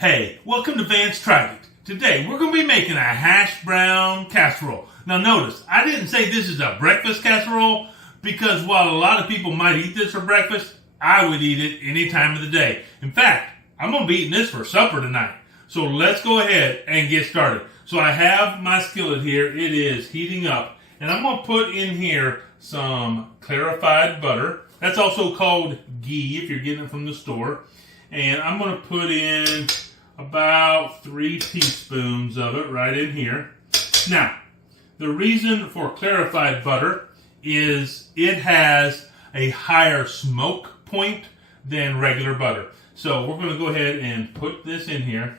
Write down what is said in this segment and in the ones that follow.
Hey, welcome to Vance Tried It. Today we're going to be making a hash brown casserole. Now notice, I didn't say this is a breakfast casserole because while a lot of people might eat this for breakfast, I would eat it any time of the day. In fact, I'm going to be eating this for supper tonight. So let's go ahead and get started. So I have my skillet here. It is heating up. And I'm going to put in here some clarified butter. That's also called ghee if you're getting it from the store. And I'm going to put in about 3 teaspoons of it right in here. Now, the reason for clarified butter is it has a higher smoke point than regular butter. So we're going to go ahead and put this in here.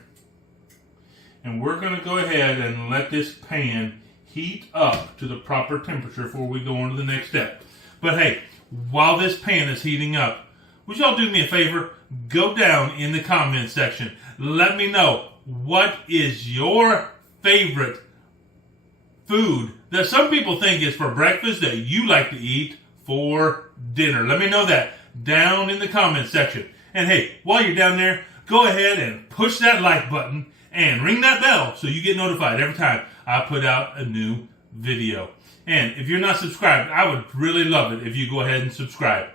And we're going to go ahead and let this pan heat up to the proper temperature before we go on to the next step. But hey, while this pan is heating up, would y'all do me a favor? Go down in the comments section. Let me know what is your favorite food that some people think is for breakfast that you like to eat for dinner. Let me know that down in the comments section. And hey, while you're down there, go ahead and push that like button and ring that bell so you get notified every time I put out a new video. And if you're not subscribed, I would really love it if you go ahead and subscribe,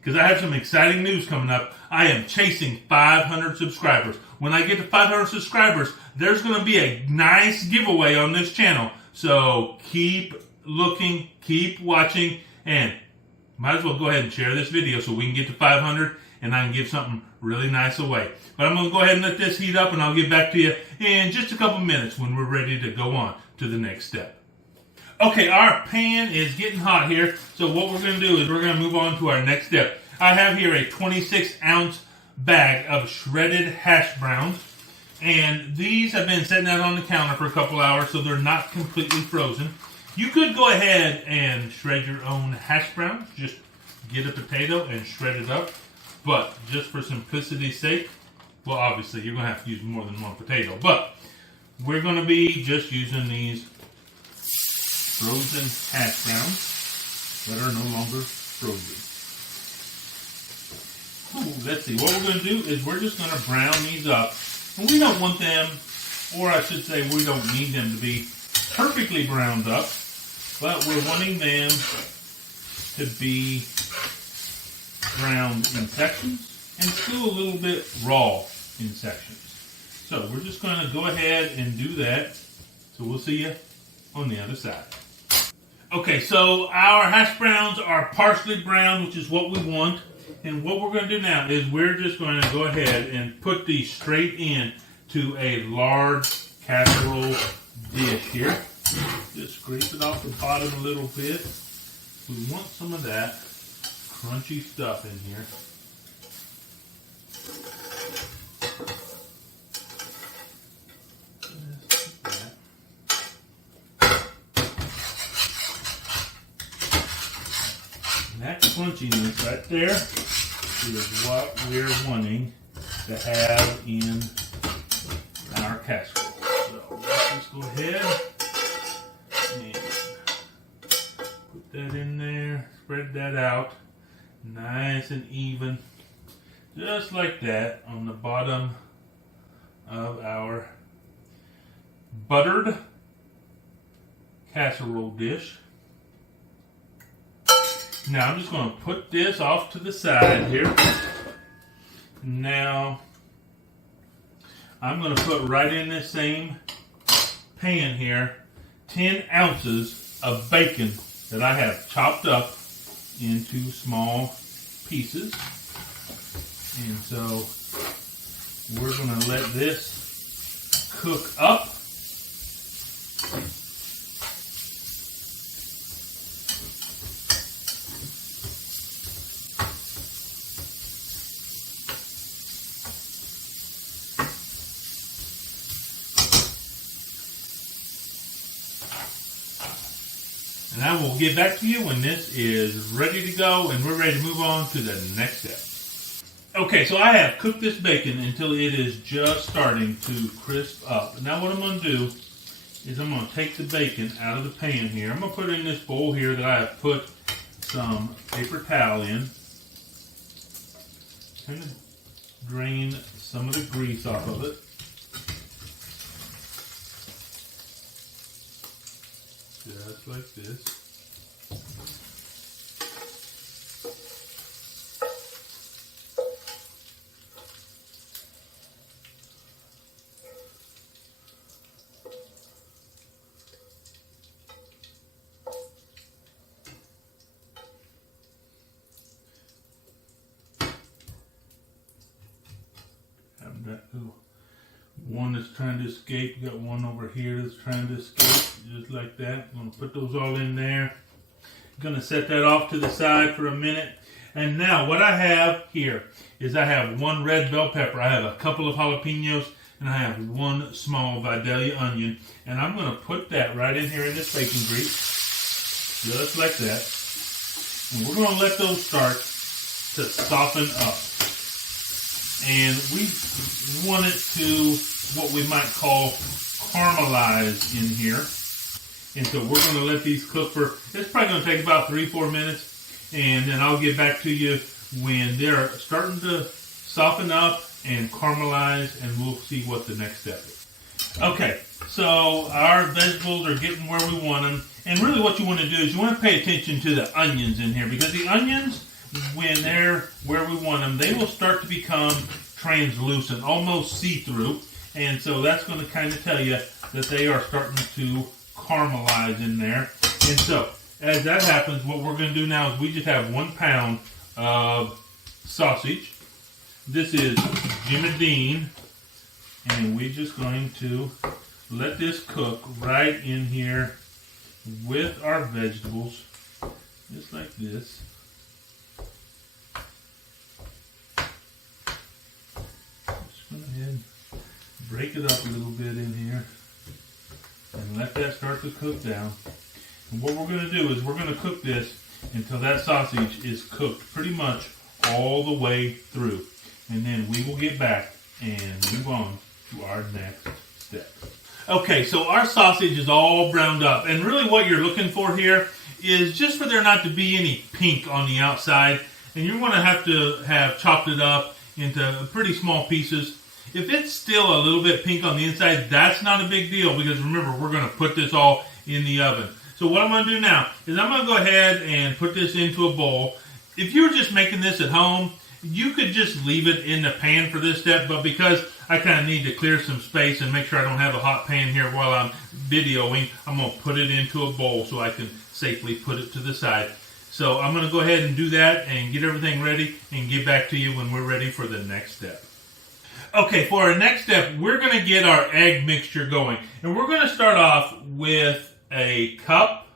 because I have some exciting news coming up. I am chasing 500 subscribers. When I get to 500 subscribers, there's going to be a nice giveaway on this channel. So keep looking, keep watching, and might as well go ahead and share this video so we can get to 500 and I can give something really nice away. But I'm going to go ahead and let this heat up, and I'll get back to you in just a couple minutes when we're ready to go on to the next step. Okay, our pan is getting hot here, so what we're going to do is we're going to move on to our next step. I have here a 26-ounce bag of shredded hash browns, and these have been sitting out on the counter for a couple hours, so they're not completely frozen. You could go ahead and shred your own hash browns. Just get a potato and shred it up, but just for simplicity's sake, well, obviously you're going to have to use more than one potato, but we're going to be just using these frozen hash browns that are no longer frozen. Ooh, let's see, what we're going to do is we're just going to brown these up. And we don't want them, or I should say we don't need them to be perfectly browned up, but we're wanting them to be browned in sections and still a little bit raw in sections. So we're just going to go ahead and do that. So we'll see you on the other side. Okay, so our hash browns are partially brown, which is what we want. And what we're going to do now is we're just going to go ahead and put these straight in to a large casserole dish here. Just scrape it off the bottom a little bit. We want some of that crunchy stuff in here. That crunchiness right there is what we're wanting to have in our casserole. So let's just go ahead and put that in there, spread that out nice and even, just like that on the bottom of our buttered casserole dish. Now I'm just going to put this off to the side here. Now I'm going to put right in this same pan here 10 ounces of bacon that I have chopped up into small pieces. And so we're going to let this cook up. And I will get back to you when this is ready to go and we're ready to move on to the next step. Okay, so I have cooked this bacon until it is just starting to crisp up. Now what I'm going to do is I'm going to take the bacon out of the pan here. I'm going to put it in this bowl here that I have put some paper towel in. Kind of drain some of the grease off of it. just like this. One that's trying to escape. You got one over here that's trying to escape, just like that. I'm going to put those all in there. I'm going to set that off to the side for a minute. And now what I have here is I have one red bell pepper. I have a couple of jalapenos, and I have one small Vidalia onion. And I'm going to put that right in here in this bacon grease, just like that. And we're going to let those start to soften up. And we want it to, what we might call, caramelize in here. And so we're going to let these cook for, it's probably going to take about 3-4 minutes. And then I'll get back to you when they're starting to soften up and caramelize, and we'll see what the next step is. Okay, so our vegetables are getting where we want them. And really what you want to do is you want to pay attention to the onions in here, because the onions, when they're where we want them, they will start to become translucent, almost see-through. And so that's going to kind of tell you that they are starting to caramelize in there. And so as that happens, what we're going to do now is we just have 1 pound of sausage. This is Jimmy Dean. And we're just going to let this cook right in here with our vegetables, just like this. Go ahead, break it up a little bit in here and let that start to cook down. And what we're going to do is we're going to cook this until that sausage is cooked pretty much all the way through. And then we will get back and move on to our next step. Okay, so our sausage is all browned up. And really what you're looking for here is just for there not to be any pink on the outside. And you're going to have chopped it up into pretty small pieces. If it's still a little bit pink on the inside, that's not a big deal, because remember, we're going to put this all in the oven. So what I'm going to do now is I'm going to go ahead and put this into a bowl. If you were just making this at home, you could just leave it in the pan for this step, but because I kind of need to clear some space and make sure I don't have a hot pan here while I'm videoing, I'm going to put it into a bowl so I can safely put it to the side. So I'm going to go ahead and do that and get everything ready and get back to you when we're ready for the next step. Okay, for our next step, we're going to get our egg mixture going. And we're going to start off with a cup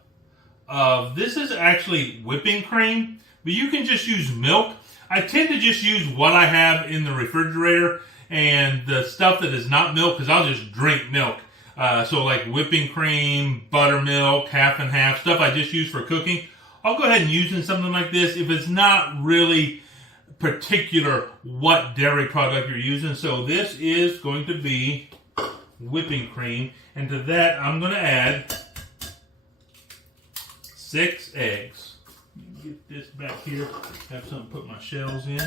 of, this is actually whipping cream, but you can just use milk. I tend to just use what I have in the refrigerator and the stuff that is not milk, because I'll just drink milk. So like whipping cream, buttermilk, half and half, stuff I just use for cooking. I'll go ahead and use in something like this if it's not really particular what dairy product you're using. So this is going to be whipping cream, and to that I'm going to add 6 eggs. Get this back here, have something to put my shells in.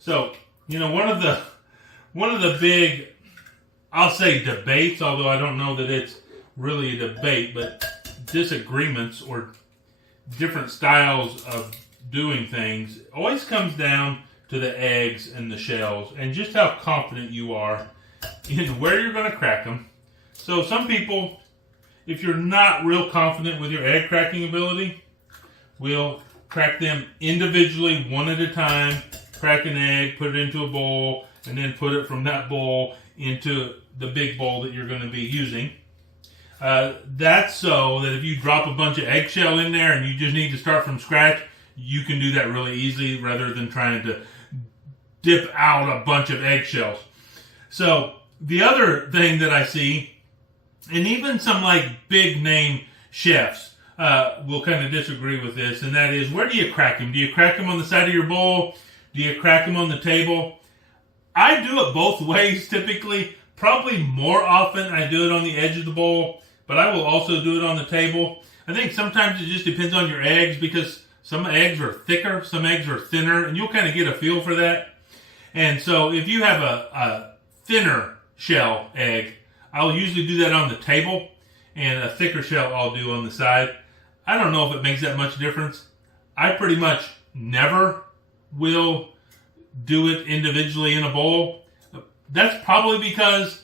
So, you know, one of the big, I'll say debates, although I don't know that it's really a debate, but disagreements or different styles of doing things always comes down to the eggs and the shells and just how confident you are in where you're going to crack them. So some people, if you're not real confident with your egg cracking ability, will crack them individually, one at a time, crack an egg, put it into a bowl, and then put it from that bowl into the big bowl that you're going to be using. That's so that if you drop a bunch of eggshell in there and you just need to start from scratch, you can do that really easily rather than trying to dip out a bunch of eggshells. So the other thing that I see, and even some like big name chefs will kind of disagree with this, and that is, where do you crack them? Do you crack them on the side of your bowl? Do you crack them on the table? I do it both ways typically. Probably more often I do it on the edge of the bowl, but I will also do it on the table. I think sometimes it just depends on your eggs, because Some eggs are thicker, some eggs are thinner, and you'll kind of get a feel for that. And so if you have a thinner shell egg, I'll usually do that on the table, and a thicker shell I'll do on the side. I don't know if it makes that much difference. I pretty much never will do it individually in a bowl. That's probably because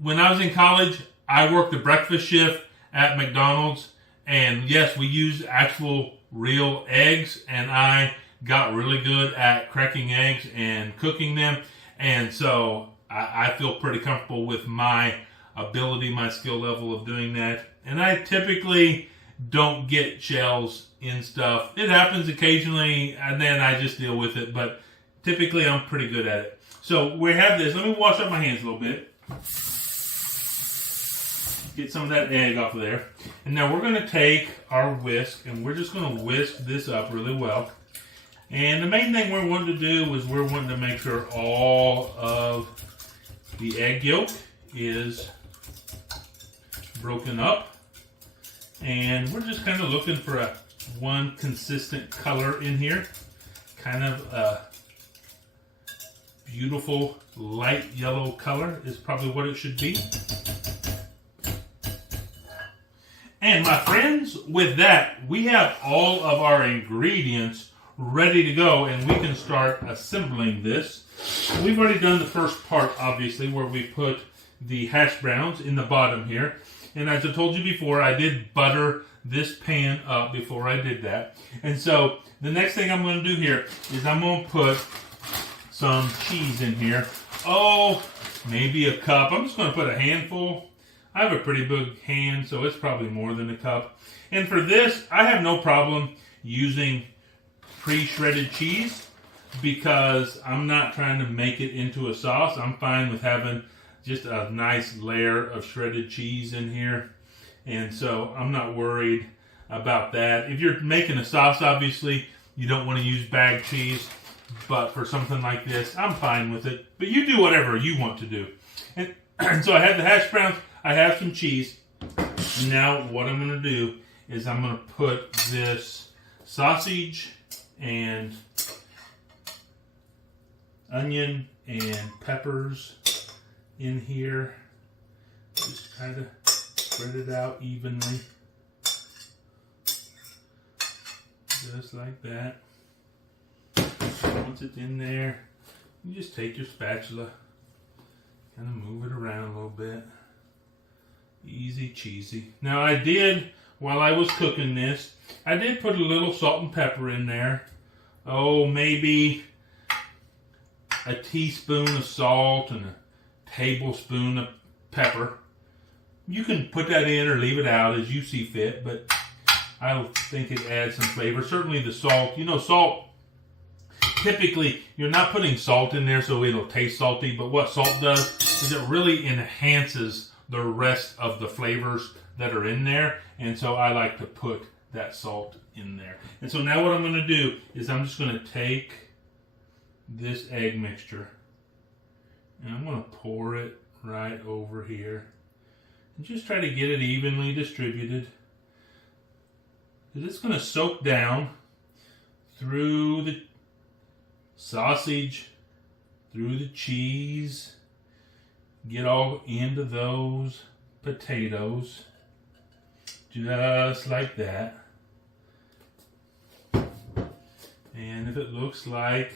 when I was in college, I worked the breakfast shift at McDonald's, and yes, we use actual real eggs, and I got really good at cracking eggs and cooking them, and so I feel pretty comfortable with my ability, my skill level of doing that. And I typically don't get shells in stuff. It happens occasionally, and then I just deal with it, but typically I'm pretty good at it. So we have this. Let me wash up my hands a little bit. Get some of that egg off of there. And now we're going to take our whisk, and we're just going to whisk this up really well. And the main thing we're wanting to do is we're wanting to make sure all of the egg yolk is broken up. And we're just kind of looking for one consistent color in here. Kind of a beautiful light yellow color is probably what it should be. And my friends, with that, we have all of our ingredients ready to go, and we can start assembling this. We've already done the first part, obviously, where we put the hash browns in the bottom here. And as I told you before, I did butter this pan up before I did that. And so the next thing I'm going to do here is I'm going to put some cheese in here. Oh, maybe a cup. I'm just going to put a handful. I have a pretty big hand, so it's probably more than a cup. And for this, I have no problem using pre-shredded cheese because I'm not trying to make it into a sauce. I'm fine with having just a nice layer of shredded cheese in here. And so I'm not worried about that. If you're making a sauce, obviously, you don't want to use bagged cheese. But for something like this, I'm fine with it. But you do whatever you want to do. And so I have the hash browns. I have some cheese. Now what I'm going to do is I'm going to put this sausage and onion and peppers in here. Just kind of spread it out evenly. Just like that. Once it's in there, you just take your spatula, kind of move it around a little bit. Easy cheesy. Now I did, while I was cooking this, I did put a little salt and pepper in there. Oh, maybe a teaspoon of salt and a tablespoon of pepper. You can put that in or leave it out as you see fit, but I think it adds some flavor. Certainly the salt. You know, salt, typically you're not putting salt in there so it'll taste salty, but what salt does is it really enhances the rest of the flavors that are in there. And so I like to put that salt in there. And so now what I'm going to do is I'm just going to take this egg mixture and I'm going to pour it right over here and just try to get it evenly distributed. It's going to soak down through the sausage, through the cheese, get all into those potatoes, just like that. And if it looks like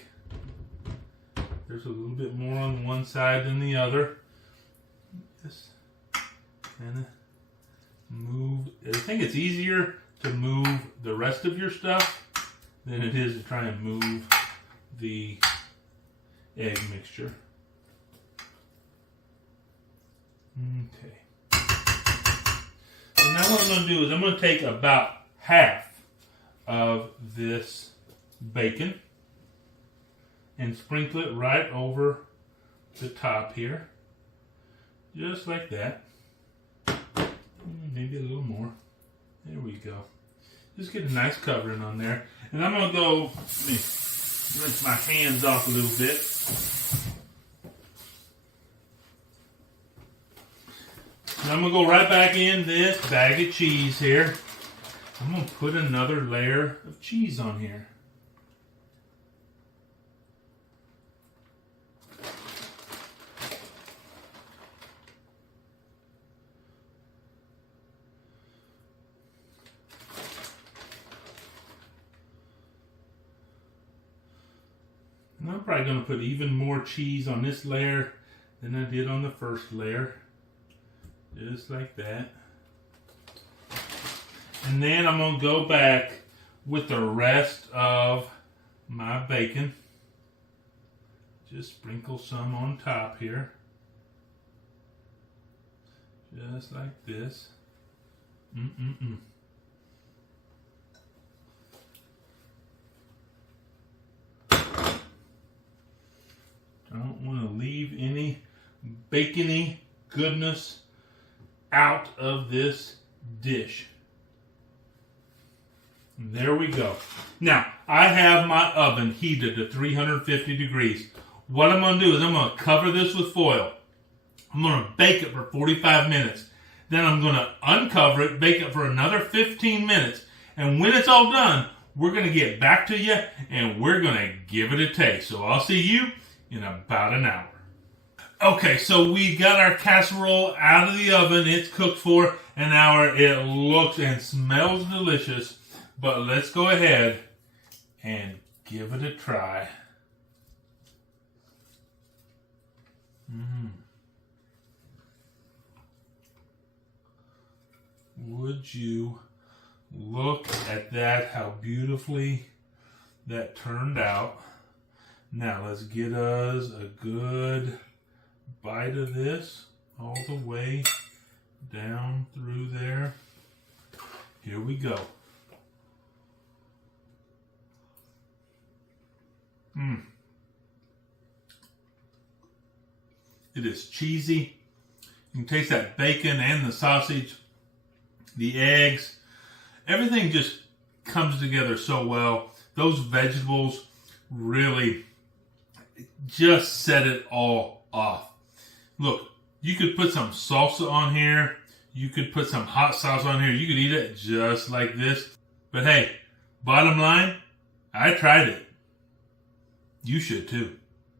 there's a little bit more on one side than the other, just kind of move. I think it's easier to move the rest of your stuff than it is to try and move the egg mixture. Okay. So now what I'm going to do is I'm going to take about half of this bacon and sprinkle it right over the top here. Just like that. Maybe a little more. There we go. Just get a nice covering on there. And I'm going to go, let me rinse my hands off a little bit. And I'm going to go right back in this bag of cheese here. I'm going to put another layer of cheese on here. And I'm probably going to put even more cheese on this layer than I did on the first layer. Just like that. And then I'm going to go back with the rest of my bacon. Just sprinkle some on top here. Just like this. Don't want to leave any bacony goodness out of this dish. And there we go. Now, I have my oven heated to 350 degrees. What I'm going to do is I'm going to cover this with foil. I'm going to bake it for 45 minutes. Then I'm going to uncover it, bake it for another 15 minutes. And when it's all done, we're going to get back to you and we're going to give it a taste. So I'll see you in about an hour. Okay, so we got our casserole out of the oven. It's cooked for an hour. It looks and smells delicious. But let's go ahead and give it a try. Would you look at that, how beautifully that turned out. Now let's get us a good bite of this all the way down through there. Here we go. It is cheesy. You can taste that bacon and the sausage, the eggs. Everything just comes together so well. Those vegetables really just set it all off. Look, you could put some salsa on here. You could put some hot sauce on here. You could eat it just like this. But hey, bottom line, I tried it. You should too.